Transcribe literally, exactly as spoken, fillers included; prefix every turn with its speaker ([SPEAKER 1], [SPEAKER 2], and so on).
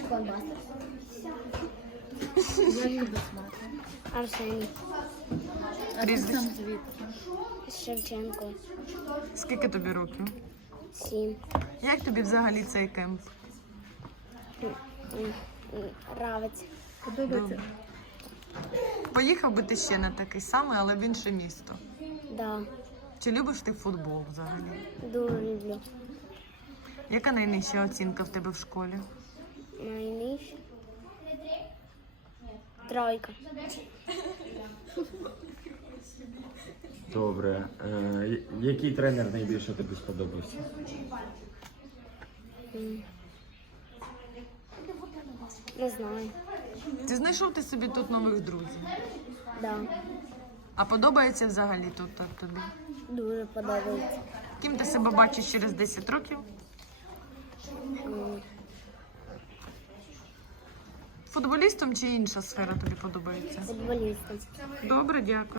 [SPEAKER 1] Арсеній.
[SPEAKER 2] Прізвище.
[SPEAKER 1] Шевченко.
[SPEAKER 2] Скільки тобі років?
[SPEAKER 1] Сім.
[SPEAKER 2] Як тобі взагалі цей кемп?
[SPEAKER 1] Равець.
[SPEAKER 2] Добре. Поїхав би ти ще на такий самий, але в інше місто.
[SPEAKER 1] Да.
[SPEAKER 2] Чи любиш ти футбол взагалі?
[SPEAKER 1] Дуже люблю.
[SPEAKER 2] Яка найнижча оцінка в тебе в школі?
[SPEAKER 1] Найнижче. Тройка.
[SPEAKER 3] Добре. Е, який тренер найбільше тобі сподобався?
[SPEAKER 1] Не знаю.
[SPEAKER 2] Чи знайшов ти собі тут нових друзів?
[SPEAKER 1] Да.
[SPEAKER 2] А подобається взагалі тут так тобі?
[SPEAKER 1] Дуже подобається.
[SPEAKER 2] Ким ти себе бачиш через десять років?
[SPEAKER 1] М,
[SPEAKER 2] Футболістом чи інша сфера тобі подобається?
[SPEAKER 1] Футболістом.
[SPEAKER 2] Добре, дякую.